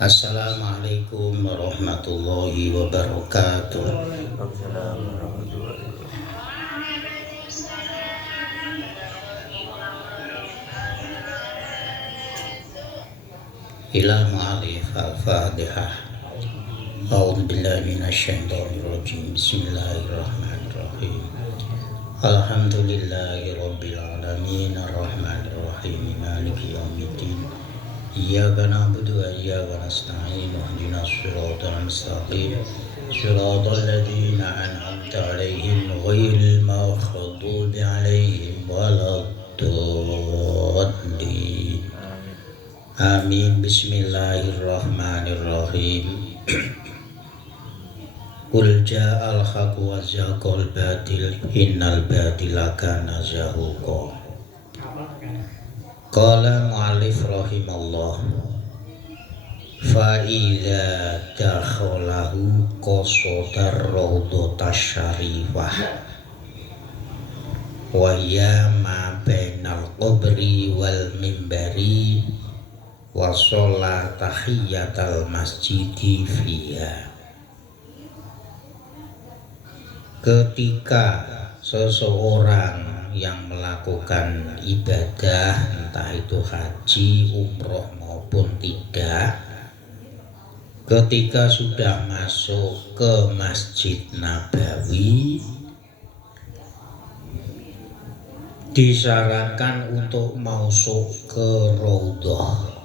Assalamualaikum warahmatullahi wabarakatuh. Waalaikumsalam warahmatullahi wabarakatuh. Ila ma'alif al-Fatihah. A'udzu billahi minasyaitonir rajim. Bismillahirrahmanirrahim. Alhamdulillahi rabbil alamin arrahmanir rahim maliki yaumiddin. Iyyaka na'budu wa iyyaka nasta'in ihdinas siratal mustaqim siratal ladzina an'amta 'alaihim ghairil maghdubi 'alaihim waladdallin. Amin. Bismillahirrahmanirrahim. Qul ja'al haqq wa zahaqal batil innal batila kana zahuqa. Qala mu'allif rahimallah, fa idza dakhalahu qasadar rawdatas syarifah wa ya ma bainal qabri wal mimbari wa sholat tahiyatal masjidi fiha. Ketika seseorang yang melakukan ibadah entah itu haji, umroh maupun tidak, ketika sudah masuk ke Masjid Nabawi, disarankan untuk masuk ke Raudhah.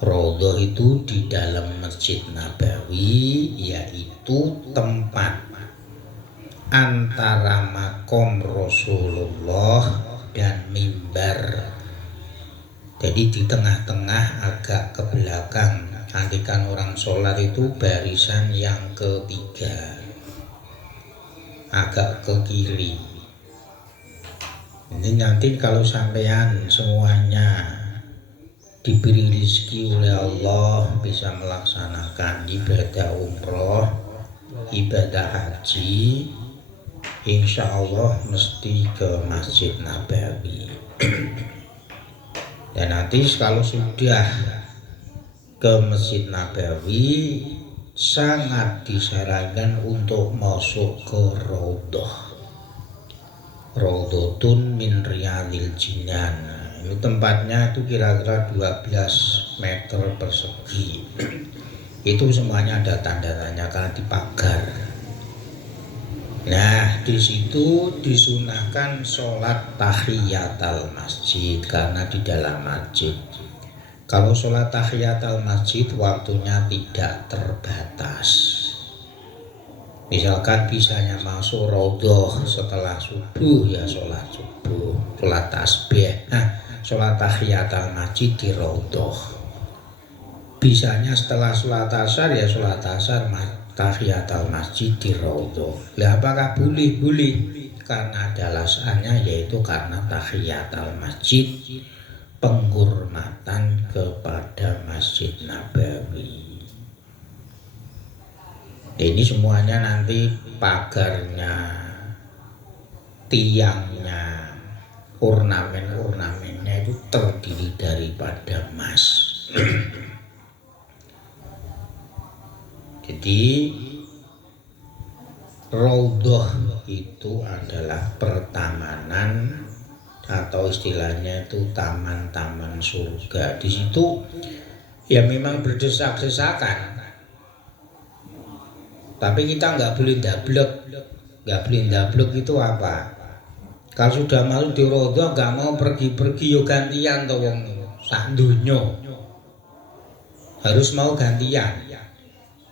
Raudhah itu di dalam Masjid Nabawi, yaitu tempat antara makom Rasulullah dan mimbar. Jadi di tengah-tengah agak ke belakang, nantikan orang sholat itu barisan yang ketiga, agak ke kiri. Ini nanti kalau sampean semuanya diberi rezeki oleh Allah bisa melaksanakan ibadah umroh, ibadah haji, insya Allah mesti ke Masjid Nabawi. Dan nanti kalau sudah ke Masjid Nabawi, sangat disarankan untuk masuk ke Raudhah. Raudhatun min riyadil jinan. Ini tempatnya itu kira-kira 12 meter persegi. Itu semuanya ada tanda-tandanya karena dipagar. Nah, di situ disunahkan sholat tahiyatul masjid karena di dalam masjid. Kalau sholat tahiyatul masjid waktunya tidak terbatas. Misalkan bisanya masuk Raudhah setelah subuh, ya sholat subuh, sholat tasbih. Nah, sholat tahiyatul masjid di Raudhah. Bisanya setelah sholat asar, ya sholat asar tahiyatul masjid di Raudhah. Lah apakah boleh? Boleh, karena ada alasannya, yaitu karena tahiyatul masjid, penghormatan kepada Masjid Nabawi. Ini semuanya nanti pagarnya, tiangnya, ornamen-ornamennya itu terdiri daripada emas. Jadi Raudhah itu adalah pertamanan atau istilahnya itu taman-taman surga. Di situ ya memang berdesak-desakan. Tapi kita nggak boleh ndablek. Nggak boleh ndablek itu apa? Kalau sudah malu di Raudhah nggak mau pergi-pergi yo gantian to wong sak donya. Harus mau gantian.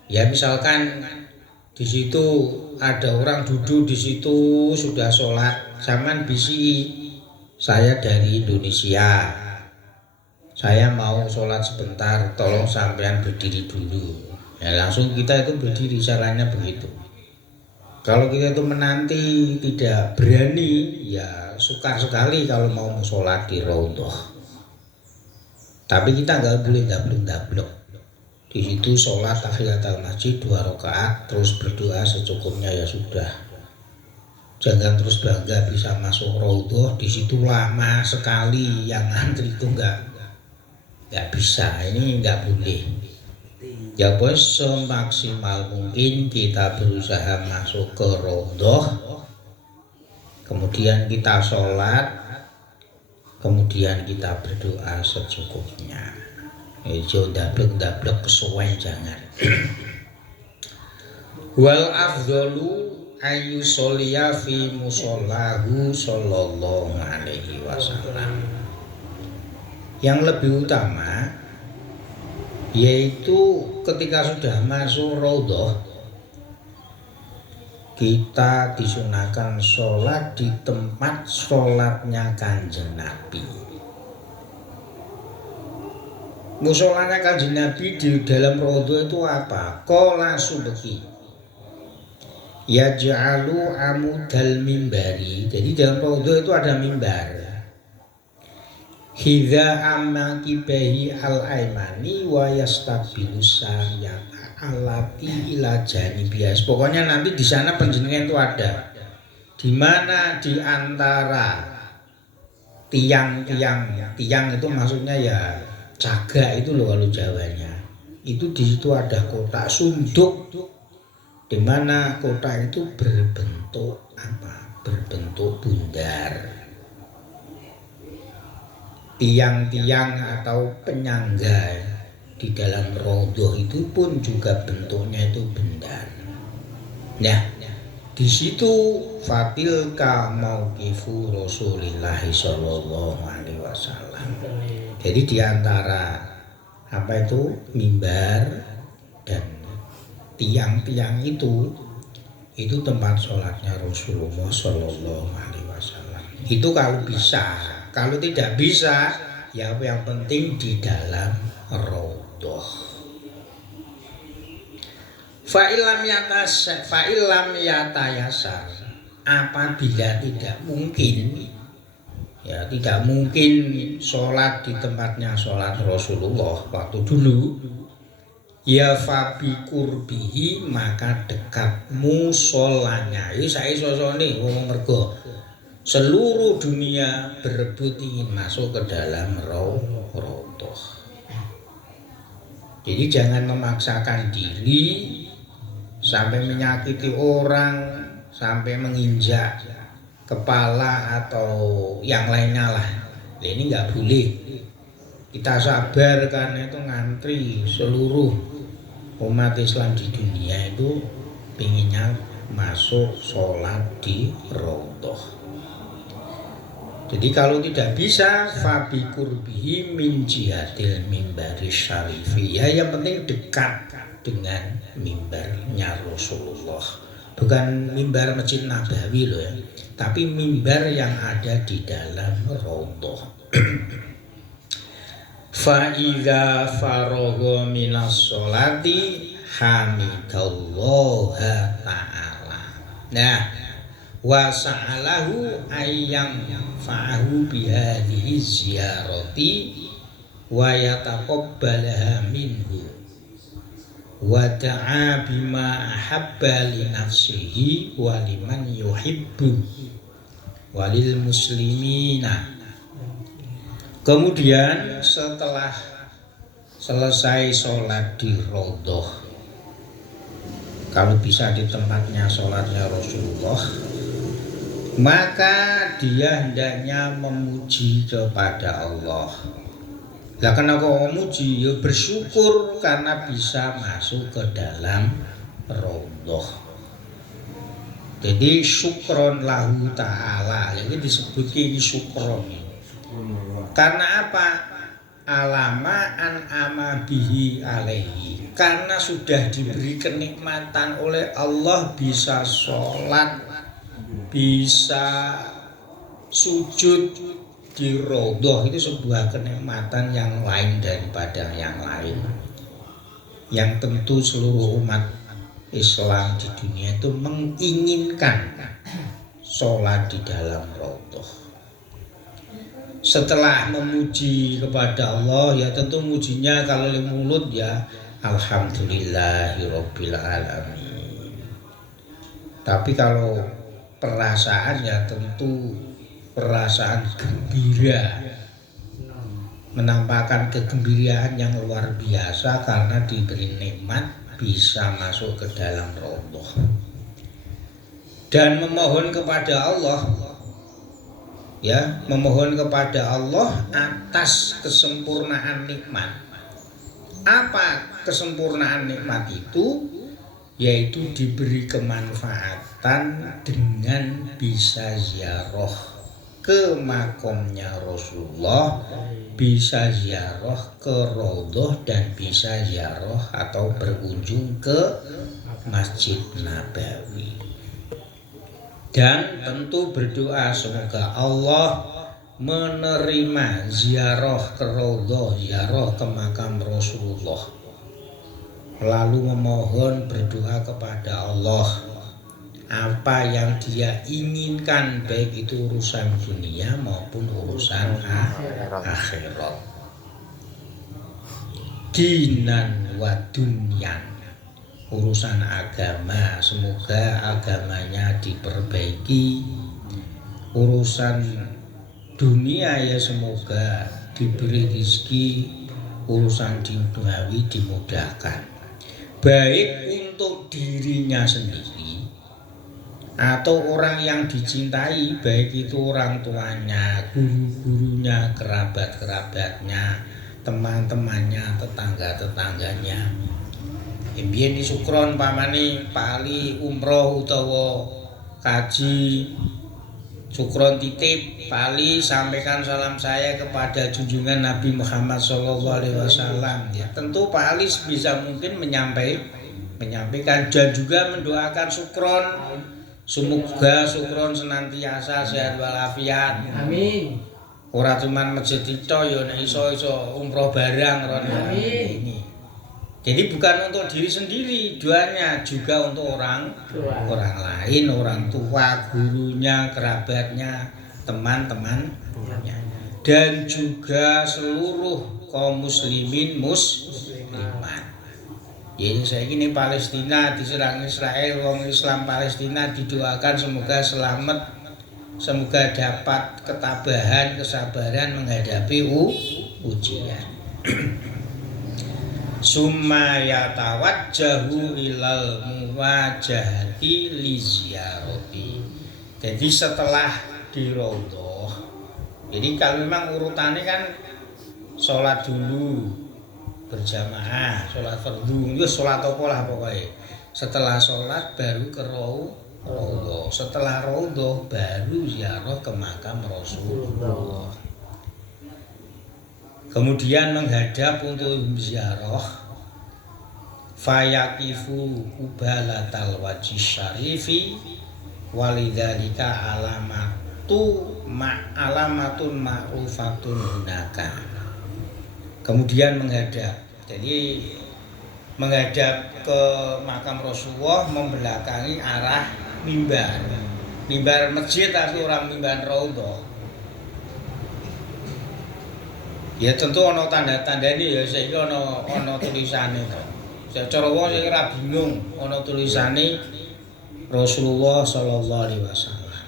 Ya misalkan di situ ada orang duduk di situ sudah sholat, zaman bisi saya dari Indonesia, saya mau sholat sebentar, tolong sampean berdiri dulu. Ya langsung kita itu berdiri, caranya begitu. Kalau kita itu menanti tidak berani, ya sukar sekali kalau mau sholat di Raudhah. Tapi kita nggak boleh ndablek. Di situ sholat tahiyatul masjid 2 rakaat, terus berdoa secukupnya ya sudah. Jangan terus bangga bisa masuk Raudhah, di situ lama sekali yang antri itu enggak nggak bisa, ini nggak boleh. Ya bos, semaksimal mungkin kita berusaha masuk ke Raudhah, kemudian kita sholat, kemudian kita berdoa secukupnya. Jangan dablek-dablek kesuwen, jangan. Wal afdalu ayu sholiya fi musallahu sallallahu alaihi wasallam. Yang lebih utama yaitu ketika sudah masuk Raudhah, kita disunahkan sholat di tempat sholatnya Kanjeng Nabi. Musolanya Kanjeng Nabi di dalam Raudhah itu apa? Qala subki yaj'alu amudal mimbari. Jadi dalam Raudhah itu ada mimbar. Hidza amakibahi al-aimani wa yastabilu sariyata alati ila janibiyas. Pokoknya nanti di sana penjenengan itu ada. Di mana di antara tiang itu maksudnya ya caga itu loh kalau Jawanya. Itu di situ ada kotak sunduk, di mana kotak itu berbentuk apa? Berbentuk bundar. Tiang-tiang atau penyangga di dalam Raudhah itu pun juga bentuknya itu bundar. Nah, di situ fatilka mauqifu Rasulillah sallallahu alaihi wasallam. Jadi di antara apa itu mimbar dan tiang-tiang itu tempat sholatnya Rasulullah sallallahu alaihi wasallam. Itu kalau bisa. Kalau tidak bisa, ya yang penting di dalam Raudhah. Fa'ilam yatayasar, apabila tidak mungkin, ya tidak mungkin sholat di tempatnya sholat Rasulullah waktu dulu, ya fabi kurbihi, maka dekat musolanya. Ini saya sosone ngomong mergo seluruh dunia berebut ingin masuk ke dalam Raudhah. Jadi jangan memaksakan diri sampai menyakiti orang, sampai menginjak kepala atau yang lainnya lah. Ini nggak boleh. Kita sabar karena itu ngantri seluruh umat Islam di dunia itu pengennya masuk sholat di Raudhah. Jadi kalau tidak bisa fabi kurbihi min jihadil mimbari syarifi, ya yang penting dekat dengan mimbarnya Rasulullah. Bukan mimbar Masjid Nabawi loh ya, tapi mimbar yang ada di dalam Raudhah. Fa idza faragha minas sholati hamidallaha ta'ala. Nah, wa sa'alahu ayyang fa'ahu bihadhihi ziyarati wa yataqabbalaha minhu wa da'a bima ahabba li nafsihi wa liman yuhibbu walil muslimina. Kemudian setelah selesai sholat di Raudhah, kalau bisa di tempatnya sholatnya Rasulullah, maka dia hendaknya memuji kepada Allah. Lah kenapa memuji? Ya bersyukur karena bisa masuk ke dalam Raudhah. Jadi syukron lahu ta'ala, jadi disebut ini syukron. Karena apa? Alama an'ama bihi alaihi, karena sudah diberi kenikmatan oleh Allah, bisa sholat, bisa sujud di Raudhah, itu sebuah kenikmatan yang lain daripada yang lain, yang tentu seluruh umat Islam di dunia itu menginginkan sholat di dalam Raudhah. Setelah memuji kepada Allah, ya tentu mujinya kalau di mulut ya alhamdulillahirabbil alamin. Tapi kalau perasaan ya tentu perasaan gembira. menampakkan kegembiraan yang luar biasa karena diberi nikmat bisa masuk ke dalam raudhah dan memohon kepada Allah, ya, memohon kepada Allah atas kesempurnaan nikmat. Apa kesempurnaan nikmat itu? Yaitu diberi kemanfaatan dengan bisa ziarah ke makomnya Rasulullah, bisa ziarah ke raudhah dan bisa ziarah atau berkunjung ke Masjid Nabawi. Dan tentu berdoa semoga Allah menerima ziarah ke raudhah, ziarah ke makam Rasulullah. Lalu memohon berdoa kepada Allah apa yang dia inginkan, baik itu urusan dunia maupun urusan akhirat. Dinan wa dunyan, urusan agama semoga agamanya diperbaiki, urusan dunia ya semoga diberi rezeki, urusan duniawi dimudahkan, baik untuk dirinya sendiri atau orang yang dicintai, baik itu orang tuanya, guru-gurunya, kerabat-kerabatnya, teman-temannya, tetangga-tetangganya. Biyen disukron pamane pali umroh utawa kaji, sukron titip pali sampaikan salam saya kepada junjungan Nabi Muhammad SAW. Ya, tentu Pak Ali bisa mungkin menyampaikan dan juga mendoakan sukron. Semoga sukron senantiasa sehat walafiat. Amin. Ora cuman masjid itu ya nek iso umroh barang ini. Jadi bukan untuk diri sendiri doanya, juga untuk orang lain, orang tua, gurunya, kerabatnya, teman-temannya, dan juga seluruh kaum muslimin muslimat. Jadi saya ini Palestina diserang Israel, wong Islam Palestina didoakan semoga selamat, semoga dapat ketabahan, kesabaran menghadapi ujian. Summa yatawajjahu ilal muwajahati li ziyarati. Jadi setelah di raudhah, jadi kalau memang urutannya kan sholat dulu berjamaah, sholat fardu, itu sholat apa lah pokoknya. Setelah sholat baru ke raudhah, setelah raudhah baru ziarah ke makam Rasulullah. Kemudian menghadap untuk ziarah, fayaqifu qubalatal wajhi syarifi walidzalika alamatun ma'rufatun hunaka. Kemudian menghadap, jadi menghadap ke makam Rasulullah, membelakangi arah mimbar masjid tapi orang mimbar raudhah. Ya tentu ana tanda-tandane ya, saiki ana tulisane to. Cara wong sing ora bingung, ana tulisane Rasulullah sallallahu alaihi wasallam.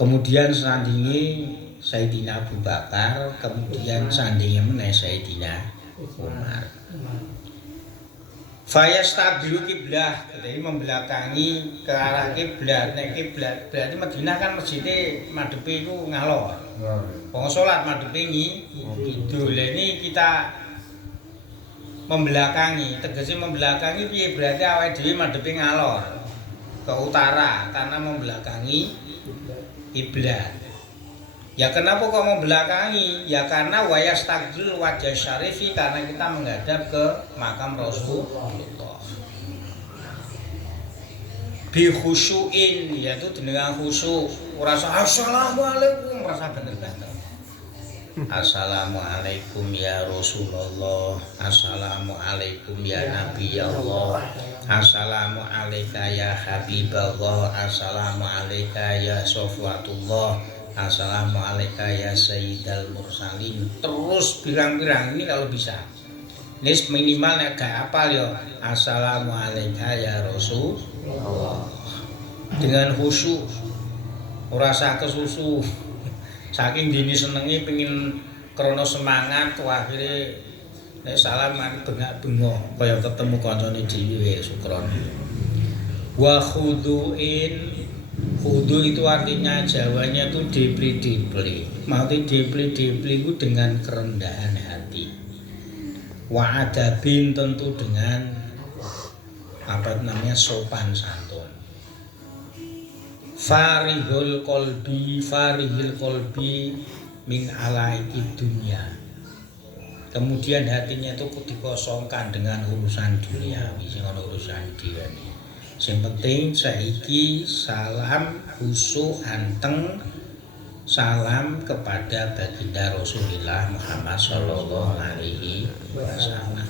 Kemudian sandinge Sayyidina Abu Bakar, kemudian sandinge meneh Sayyidina Umar. Fayastabilu kiblah, jadi membelakangi ke arah kiblat. Nek kiblat berarti Madinah kan masjidnya madhepe iku ngalor. Wong salat madhepe kidul. Ini kita membelakangi, tegese membelakangi piye, berarti awake dhewe madhepe ngalor ke utara karena membelakangi kiblat. Ya kenapa kok membelakangi? Ya karena wayastaqbil wajah syarifi, karena kita menghadap ke makam Rasulullah. Bi khusyuin, yaitu dengan khusyuk. Ora assalamualaikum, rasa bener-bener. Assalamualaikum ya Rasulullah, assalamualaikum ya Nabi Allah, assalamualaikum ya Habiballah, assalamualaikum ya Sofwatullah, assalamualaikum ya Sayyidal Mursalin. Terus pirang-pirang ini kalau bisa. Ini minimal nek gak apal ya assalamualaikum ya Rasulullah. Dengan khusyuk, ora usah kesusu. Saking dini senengi pengen krana semangat akhire nek salaman bengak-bengok kaya ketemu kancane dhewe Sukroni. Wa khuduin, khudu itu artinya Jawanya itu depli-depli. Maksudnya depli-depli itu dengan kerendahan hati. Wa adabin tentu dengan apa namanya sopan santun. Farihul kolbi min alaiki dunia. Kemudian hatinya itu dikosongkan dengan urusan duniawi, sing ana urusan diwane. Sing penting saiki salam husu anteng salam kepada baginda Rasulullah Muhammad sallallahu alaihi wasallam.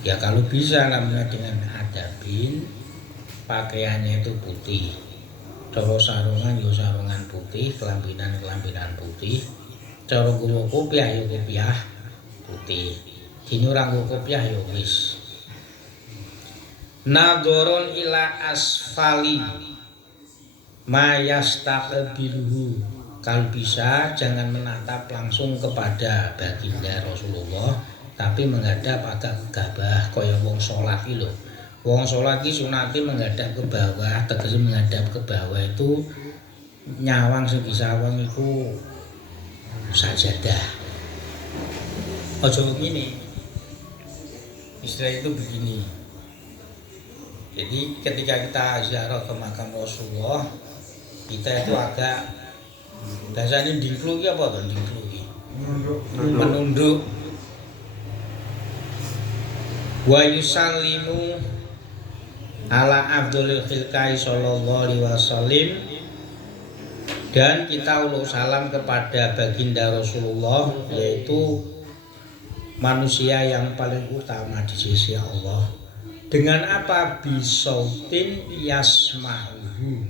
Ya kalau bisa namanya dengan adabin, pakaiannya itu putih. Cara sarungan ya sarungan putih, kelambinan putih. Cara nggo kopiah ya kopiah putih. Dene ora nggo kopiah ya wis. Nadzoron ila asfali mayastaqbiluhu. Kalau bisa jangan menatap langsung kepada baginda Rasulullah, tapi menghadap agak ke bawah kaya wong salat iki lho. Wong salat iki sunate menghadap ke bawah, tegese menghadap ke bawah itu nyawang sing disawang iku sajadah. Aja begini. Istilah itu begini. Jadi ketika kita ziarah ke makam Rasulullah, kita itu agak biasanya dingklu apa tuh dingklu menunduk. Wa yusallimu ala afdhalil khilqai sallallahu alaihi wasallam. Dan kita uluk salam kepada baginda Rasulullah, yaitu manusia yang paling utama di sisi Allah. Dengan apa? Bisautin yasma'uhu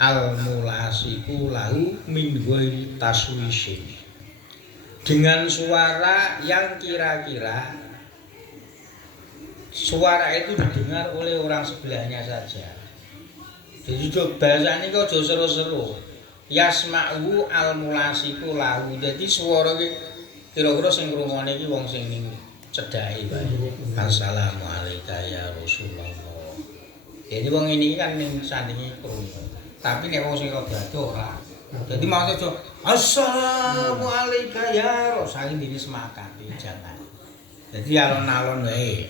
al-mulasiku lahu min ghairi taswishin. Dengan suara yang kira-kira suara itu didengar oleh orang sebelahnya saja. Jadi bahasanya kok aja seru-seru. Yasma'u al-mulasiku lahu. Jadi suara iki kira-kira sing ngrungokne iki wong sing ning cedhake wae. Assalamu alayka ya Rasulullah. Jadi wong ini kan ning sandinge krungu. Tapi nek wong sing rada ora. Jadi maksudnya assalamu alayka ya Rasul. Saking dene semakati jangan. Jadi alon-alon wae.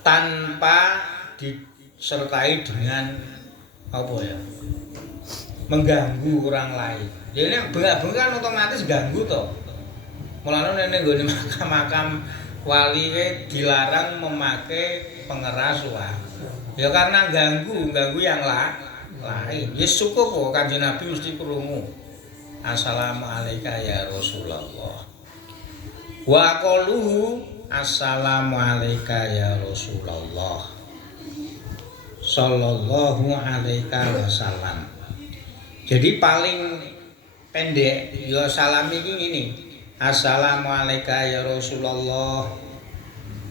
Tanpa disertai dengan apa ya? Mengganggu orang lain. Jadi nek bengak-bengak kan otomatis ganggu toh. Mulane nek nggone makam-makam wali dilarang memakai pengeras suara. Ya karena ganggu yang lain. Ya cukup kok Kanjeng Nabi mesti krungu. Assalamu alayka ya Rasulullah. Wa qaluhu assalamu alayka ya Rasulullah. Sallallahu alaika wasallam. Jadi paling pendek ya salam iki ngene. Assalamu alayka ya Rasulullah.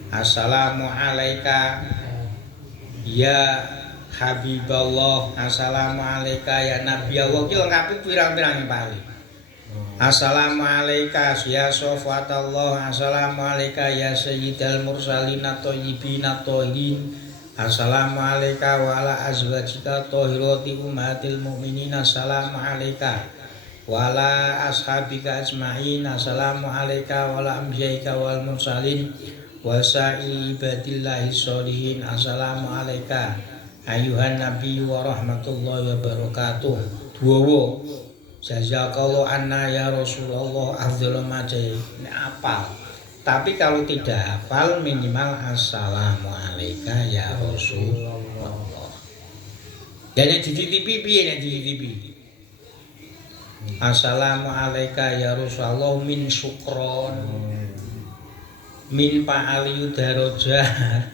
Assalamu alayka ya Habiballah. Assalamu alayka ya Nabi Allah. Ki lengkapi pirang-pirang paling. Assalamu alayka ya Sofatallah. Assalamu alayka ya Sayyidal Mursalin at-Thayyibin at-Tahirin. Assalamu alayka wa ala azwajika thahirati ummatil mu'minin. Assalamu alayka wa ala ashabika ajma'in. Assalamu alayka wa ala amjaika wal mursalin wa sa'i ibadillahi sholihin. Assalamu alayka ayuhan nabi wa rahmatullahi wa barakatuh. Duwo jazakallahu anna ya Rasulullah afdhalul majid. Ini apal. Tapi kalau tidak hafal minimal assalamu alayka ya Rasulullah. Jadi dititipi piye nek dititipi? Assalamu alayka ya Rasulullah min syukron. Min fa'aliyu darajat.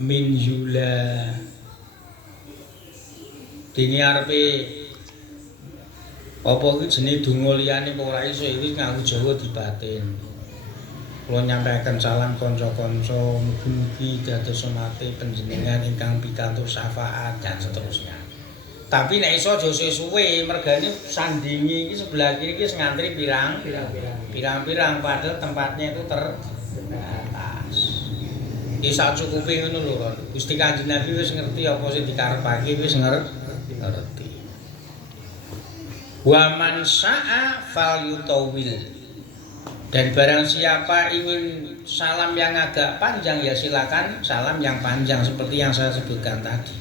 Min yula. Dene arepe apa iki jenenge donga liyane kok ora iso iki nganggo Jawa dibatin. Kula nyampaikan salam kanca-kanca mugi-mugi dados semate panjenengan ingkang pikantuk syafaat dan seterusnya. Tapi nek iso aja suwe-suwe, mergane sandingi iki sebelah kiri iki ngantri pirang-pirang padahal tempatnya itu terbatas. Ya sacukupe ngono lho, Ron. Gusti Kanjeng Nabi wis ngerti apa sing dikarepake wis ngerti. Wa man sa'a falyutawil. Dan barang siapa ingin salam yang agak panjang ya silakan salam yang panjang seperti yang saya sebutkan tadi.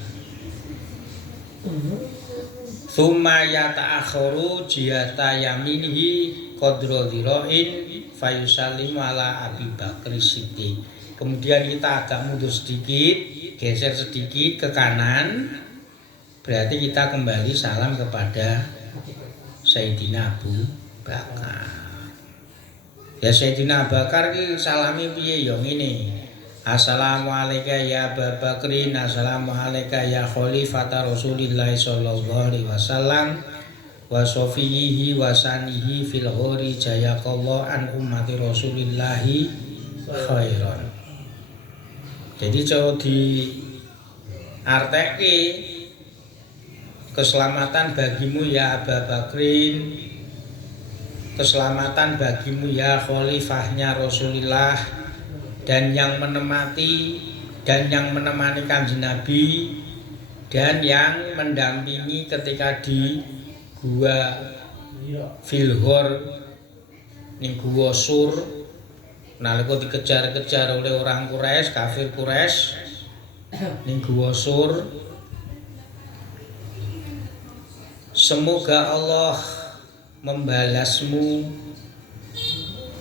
Tsumma yata'akharu jihata yaminihi qadra dhira'in fayusallimu ala Abi Bakr Siddiq. Kemudian kita agak mundur sedikit, geser sedikit ke kanan. Berarti kita kembali salam kepada Sayyidina Abu Bakar. Ya Sayyidina Abu Bakar ki salami piye ya ngene. Assalamualaikum ya Abu Bakrin, assalamualaikum ya Khalifata Rasulillah sallallahu alaihi wasallam wa sofihi wa sanihi fil ghori jayakallah an ummati Rasulillahi khairan. Jadi coba di arteke keselamatan bagimu ya Abu Bakrin, keselamatan bagimu ya khalifahnya Rasulullah dan yang menemani Kanjeng Nabi dan yang mendampingi ketika di gua Filhor ning gua Sur nalika dikejar-kejar oleh orang Quraisy, kafir Quraisy ning gua Sur. Semoga Allah membalasmu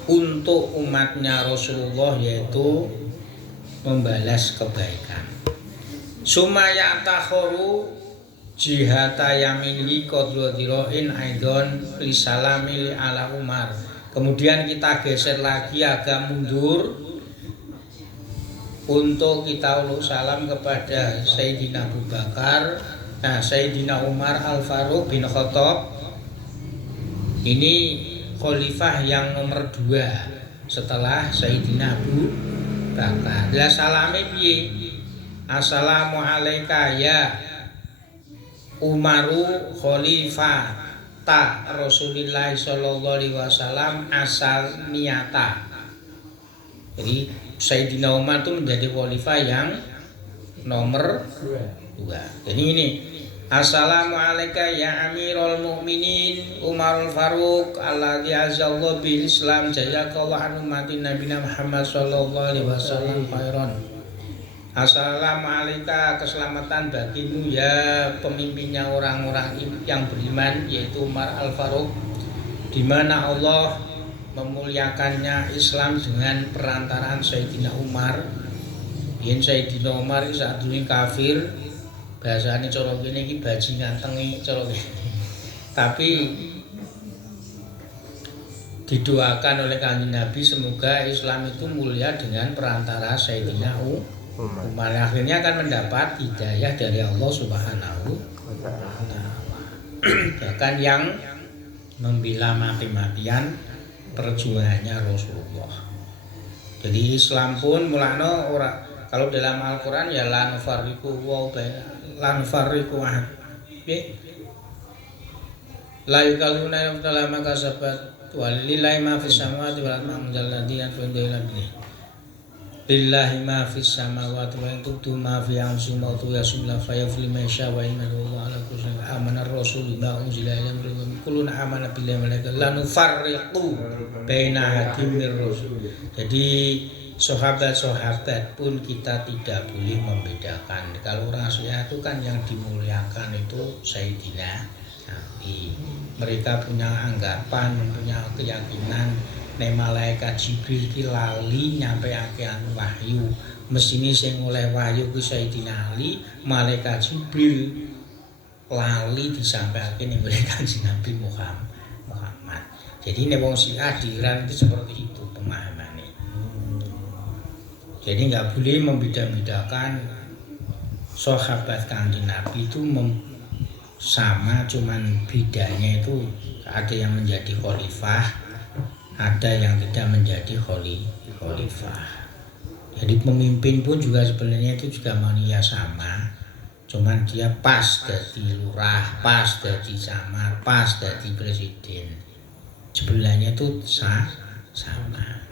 untuk umatnya Rasulullah, yaitu membalas kebaikan. Sumaya takhoru jihata yamini qadra dhira'in aidon li salami ala Umar. Kemudian kita geser lagi agak mundur untuk kita uluk salam kepada Sayyidina Abu Bakar. Nah, Sayyidina Umar Al-Faruq bin Khattab ini khalifah yang nomor 2 setelah Sayyidina Abu Bakar. Lah salame piye? Assalamu alayka ya Umaru khalifah ta Rasulillah sallallahu alaihi wasallam asal niyata. Jadi Sayyidina Umar itu menjadi khalifah yang nomor 2. Jadi ini Assalamualaikum ya Amirul Mukminin Umarul Faruq alladzi azallahu bil Islam jazakallahu an ummatin nabiyina Muhammad sallallahu alaihi wasallam khairan. Assalamualaikum, keselamatan bagimu ya pemimpinnya orang-orang yang beriman yaitu Umar Al-Faruq, di mana Allah memuliakannya Islam dengan perantaraan Sayyidina Umar. Yen Sayyidina Umar iki sadurunge kafir, bahasane cara kene iki bajingan tengi cara kene. Tapi didoakan oleh Kanjeng Nabi semoga Islam itu mulia dengan perantara Sayyidina Umar. Akhirnya akan mendapat hidayah dari Allah Subhanahu wa taala. Bahkan yang membela mati-matian perjuangannya Rasulullah. Jadi Islam pun mulanya ora, kalau dalam Al-Qur'an ya la nufarriqu wa lan farriqu ahad. La yukaluna yafdala maka sabat walillahi ma fis samawati wal ardi ma'amdalladina fa'idailah lillahi ma fis samawati wa intutu ma fi anfusihim wa tuyasula fayafli ma yasha wa inna Allah ala kulli syai'in amana ar-rasul bima unzila ilayhi min kullun amana billahi wa malaikatihi la nufarriqu baina ahadin mir rusul. Jadi sahabat-sahabat pun kita tidak boleh membedakan. Kalau rasulnya itu kan yang dimuliakan itu Sayyidina Nabi. Mereka punya anggapan, punya keyakinan nek malaikat Jibril ki lali nyampeake wahyu. Mesine sing oleh wahyu ku Sayyidina Ali, malaikat Jibril lali disampaikan ning Kanjeng Nabi Muhammad. Jadi nek wong Syiah di Iran itu seperti itu pemahamannya. Jadi nggak boleh membeda-bedakan sahabat Kanjeng Nabi itu sama, cuman bedanya itu ada yang menjadi khalifah, ada yang tidak menjadi khalifah. Jadi pemimpin pun juga sebenarnya itu juga manusia sama, Cuman dia pas jadi lurah, pas jadi camat, pas jadi presiden. Sebelahnya itu sama.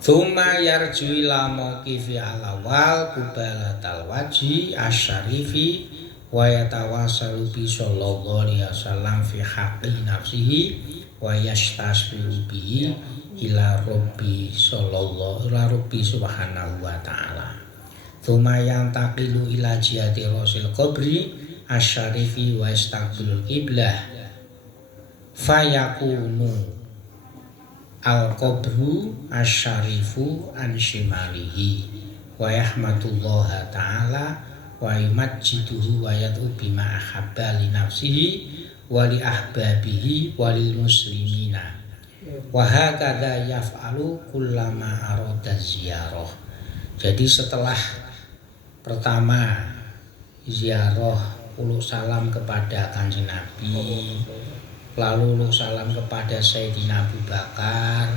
Tsumma yarju ila mauqifi al-awwal qubalatal wajhi asyarifi wa yatawassalu bi sallallahu alaihi wasallam fi haqqi nafsihi wa yastasbihu bihi ila rabbi subhanahu wa ta'ala. Tsumma yantaqilu ila jihati rasil qabri asyarifi wa istaqbilul qiblah fayakunu al-qabru asyarifu an shimalihi wa yahmadullaha ta'ala wa yumajjiduhu wa yad'u bima ahabba li nafsihi wa li ahbabihi wa lil muslimina wa hakadha yaf'alu kullama arada ziyarah. Jadi setelah pertama ziarah uluk salam kepada Kanjeng Nabi, lalu uluk salam kepada Sayyidina Abu Bakar,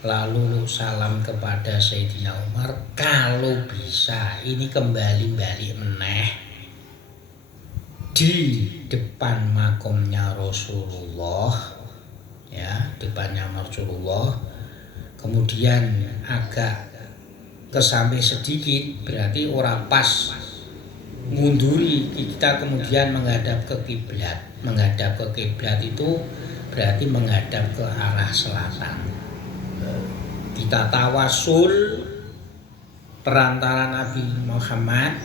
lalu uluk salam kepada Sayyidina Umar. Kalau bisa ini kembali-balik meneh di depan makomnya Rasulullah, ya, depannya Rasulullah. Kemudian agak kesampai sedikit, berarti ora pas munduri, kita kemudian menghadap ke kiblat. Menghadap ke kiblat itu berarti menghadap ke arah selatan. Kita tawasul perantara Nabi Muhammad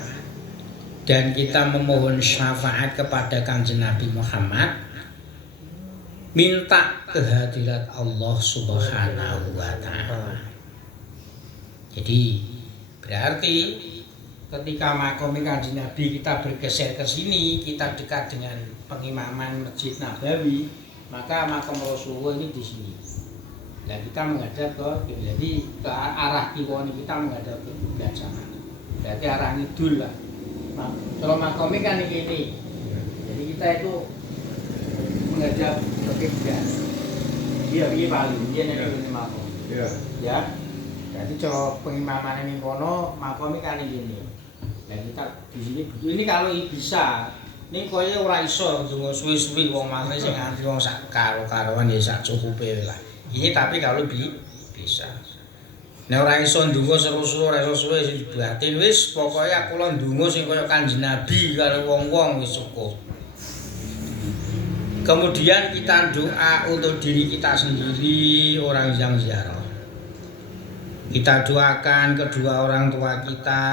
dan kita memohon syafaat kepada Kanjeng Nabi Muhammad, minta kehadirat Allah Subhanahu wa ta'ala. Jadi berarti ketika makom Kanjeng Nabi kita bergeser ke sini, kita dekat dengan pengimaman Masjid Nabawi, maka makom Rasulullah ini di sini. Nah kita menghadap ke, jadi ke arah kiwa ini kita menghadap ke kiblat sana. Berarti arah ngidul lah. Kalau makom kan ini, jadi kita itu menghadap ke kiblat. Dia paling dia nih makom. Ya. Jadi kalau pengimaman ini kono makom kan ini. Dan kita di sini ini kalau bisa, ini koyo ora iso ndonga suwi-suwi wong mangke sing nganti wong sak karo-karoan ya sak cukupe lah. Ini tapi kalau bisa. Nek ora iso ndonga seru-seru ora iso suwe sing batin wis pokoke aku lho ndonga sing koyo Kanjeng Nabi karo wong-wong wis cukup. Kemudian kita doa untuk diri kita sendiri, orang yang ziarah. Kita doakan kedua orang tua kita.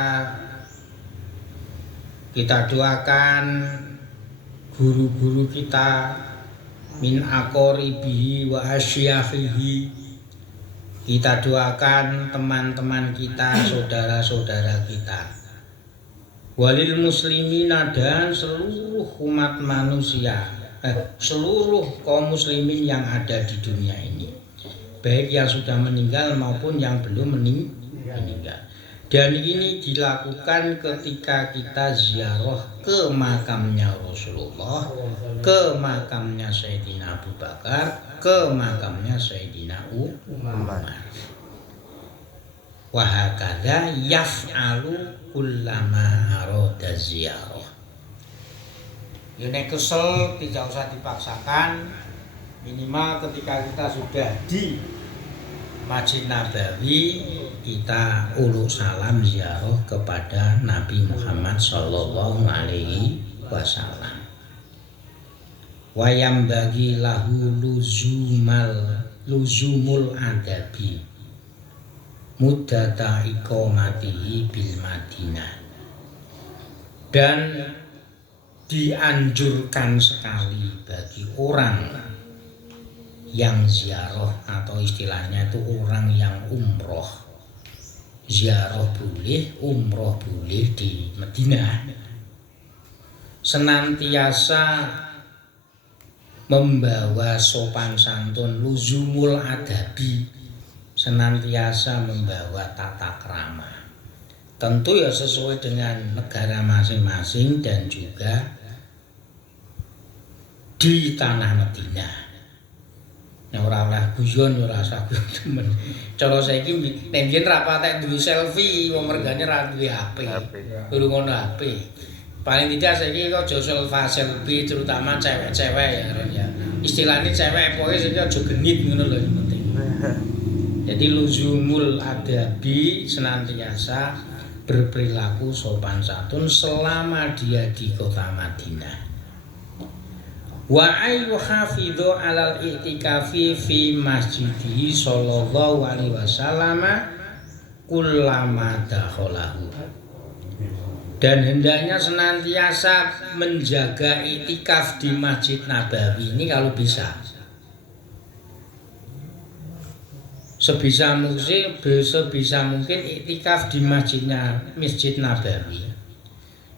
Kita doakan guru-guru kita, min aqoribihi wa asyyahihi. Kita doakan teman-teman kita, saudara-saudara kita. Walil muslimina dan seluruh umat manusia, seluruh kaum muslimin yang ada di dunia ini, baik yang sudah meninggal maupun yang belum meninggal. Dan ini dilakukan ketika kita ziarah ke makamnya Rasulullah, ke makamnya Sayyidina Abu Bakar, ke makamnya Sayyidina Umar. Wa hakadha yaf'alu kullama arada ziarah. Ya nek kesel tidak usah dipaksakan, minimal ketika kita sudah di Masjid Nabawi kita uluk salam ziarah kepada Nabi Muhammad sallallahu alaihi wasallam. Wayam bagi lahu luzumul adabi muddata iqamatihi bil Madinah. Dan dianjurkan sekali bagi orang yang ziarah atau istilahnya itu orang yang umroh. Ziarah boleh, umroh boleh di Madinah. Senantiasa membawa sopan santun, luzumul adabi, senantiasa membawa tata krama. Tentu ya sesuai dengan negara masing-masing dan juga di tanah Madinah. Nek ora oleh guyon ora usah temen. Cara saiki nek biyen ra patek duwe selfie, wong mergane ra duwe HP. Kudu ngono HP. paling tidak saiki kok aja selfie terutama cewek-cewek ya Ron ya. Istilahnya cewek pokoke saiki aja genit ngono lho yang penting. Jadi luzumul adabi senantiasa berperilaku sopan santun selama dia di kota Madinah. Wa ayu hafidhu alal i'tikafi fi masjidihi sallallahu alaihi wasallam kullama dakhalahu. Dan hendaknya senantiasa menjaga i'tikaf di Masjid Nabawi ini kalau bisa. Sebisa mungkin i'tikaf di Masjid Nabawi.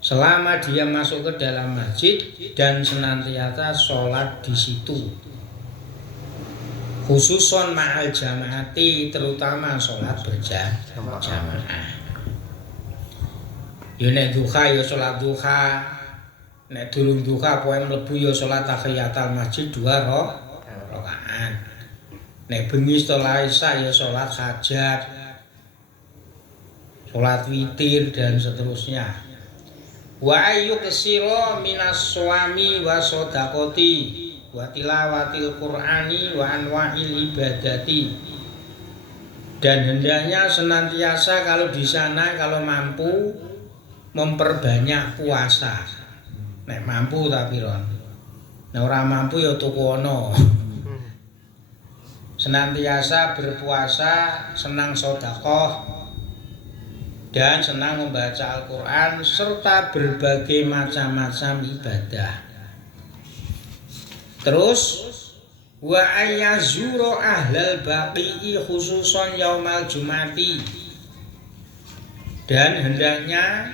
Selama dia masuk ke dalam masjid dan senantiasa sholat di situ, khususon ma'al jamaati, terutama sholat berjamaah. Ya nek duha ya sholat duha, nek durung duha pokoke mlebu ya sholat tahiyatul masjid 2 rakaat. Nek bengi setelah isya ya sholat hajat, sholat witir dan seterusnya. Wa ayyuksira minas suami wa shadaqati wa tilawatil qur'ani wa anwa'il ibadati. Dan hendaknya senantiasa kalau di sana kalau mampu memperbanyak puasa. Nek mampu tapi Ron. Nek ora mampu ya tuku ana. Senantiasa berpuasa, senang sedekah dan senang membaca Al-Quran serta berbagai macam-macam ibadah. Terus wa ayazuru ahlal baqi'i khususon yaumal jumati. Dan hendaknya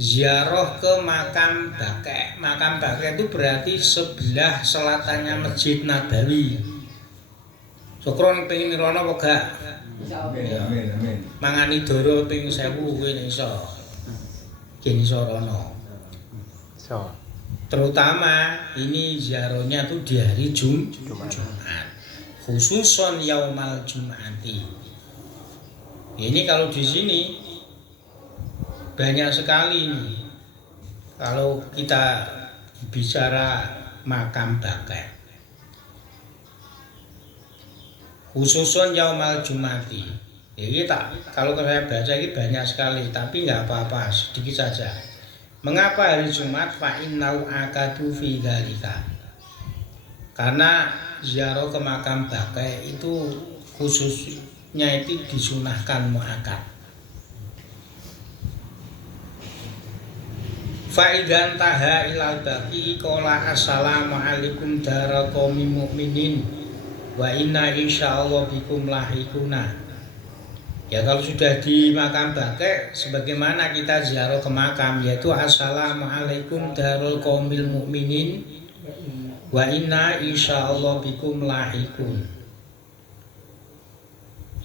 ziarah ke makam Baqi'. Makam Baqi' itu berarti sebelah selatannya Masjid Nabawi. Syukron pengen rono apa gak? Amin. Mangani doro ping 1000 kuwi nek iso. Yen iso rono. Terutama ini ziarahnya tuh di hari Jumat. Khususon yaumal Jumati. Ini kalau di sini banyak sekali nih. Kalau kita bicara makam Baqi'. Khususon yaumal Jumati. Ini kalau saya baca ini banyak sekali, tapi nggak apa-apa, sedikit saja. Mengapa hari Jumat? Fa innau akadu fi dzalika. Karena ziarah ke makam Baqi' itu khususnya itu disunahkan muakkad. Fa idzan taha ilal baqi qala assalamu alaikum dara qaumil mu'minin. Wa inna insyaallah bikum lahikuna. Ya kalau sudah di makam Baqi', sebagaimana kita ziarah ke makam, yaitu assalamualaikum darul qaumil mu'minin wa inna insyaallah bikum lahikun.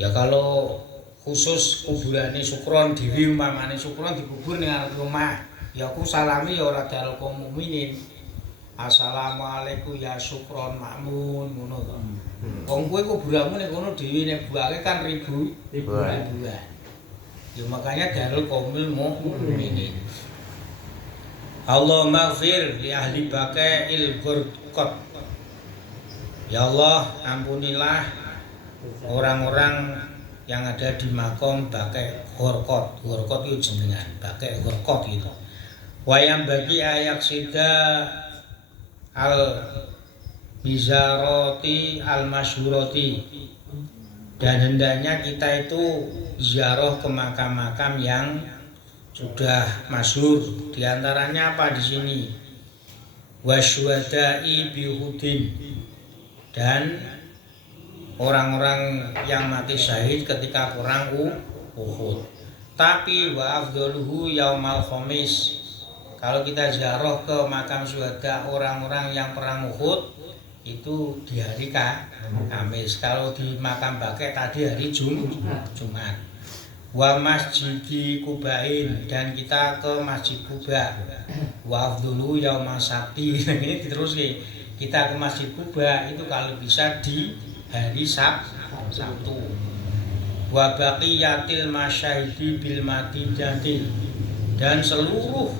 Ya kalau khusus kuburane Sukron dhewe umpamane Sukron dikubur ning arep rumah, ya aku salami ya ora darul qaumil mu'minin. Assalamualaikum ya Sukron makmun ngono to. Wong kowe kuburanmu nek ngono dhewe nek buake kan ribuan. Ya makanya darul qaumil mu'minin. Allahumma ighfir li ahli Baqi'il ghurqat. Ya Allah, ampunilah orang-orang yang ada di makam Baqi' Ghurqat. Ghurqat itu jenengan, Baqi' Ghurqat itu. Wayang bagi ayak sida al bizaroti al masyhurati. Dan hendaknya kita itu ziarah ke makam-makam yang sudah masyhur. Di antaranya apa di sini? Wasyuhada'i bihudin. Dan orang-orang yang mati syahid ketika perang Uhud. Tapi wa afdaluhu yaumal khamis. Kalau kita ziarah ke makam syuhada orang-orang yang perang Uhud itu di hari Kamis. Kalau di makam Baqi' tadi hari Jumat. Wa masjidi Quba'in, dan kita ke Masjid Quba. Wa afdaluhu yaumas sabti. Ini diteruske. Kita ke Masjid Quba itu kalau bisa di hari Sabtu. Wa baqiyatil masyahidi bil madinati, dan seluruh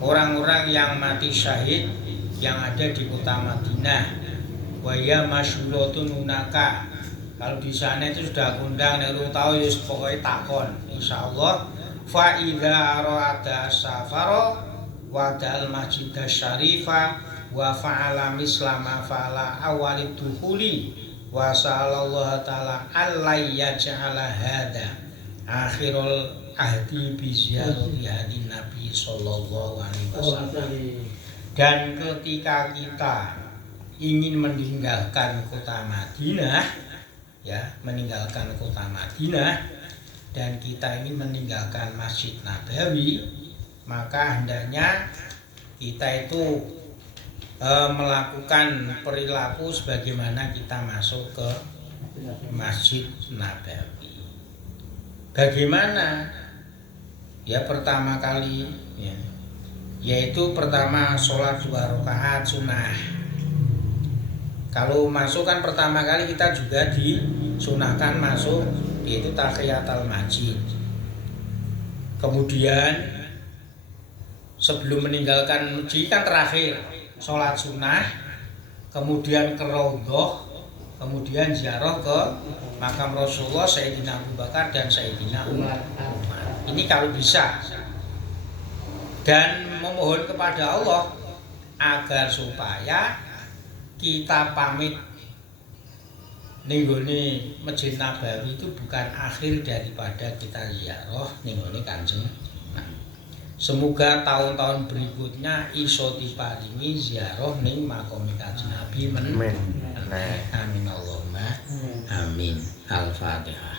orang-orang yang mati syahid yang ada di kota Madinah. Wa ya masyhuratun hunaka. Kalau di sana itu sudah undang, nek lu tahu ya pokoknya takon. Insyaallah fa idza arada safara wa dal masjid syarifa wa fa'ala mislama fa'ala awalid dukhuli wa sallallahu taala allayya ja'ala hada akhirul ahdi bi ziyarati hadin nabi sallallahu alaihi wasallam. Dan ketika kita ingin meninggalkan kota Madinah, ya, meninggalkan kota Madinah dan kita ingin meninggalkan Masjid Nabawi, maka hendaknya kita itu melakukan perilaku sebagaimana kita masuk ke Masjid Nabawi. Bagaimana? Ya, pertama kali ya, yaitu pertama sholat 2 rakaat sunnah. Kalau masuk kan pertama kali kita juga disunahkan masuk, yaitu tahiyatul masjid. Kemudian sebelum meninggalkan masjid kan terakhir sholat sunnah, kemudian ke Raudhah, kemudian ziarah ke makam Rasulullah, Sayyidina Abu Bakar dan Sayyidina Umar. Ini kalau bisa. Dan memohon kepada Allah agar supaya kita pamit ning nggone Masjid Nabawi itu bukan akhir daripada kita ziarah ning nggone Kanjeng. Semoga tahun-tahun berikutnya iso diparingi ziarah ning makam Kanjeng Nabi. Amin. Amin Allahumma amin. Al-Fatihah.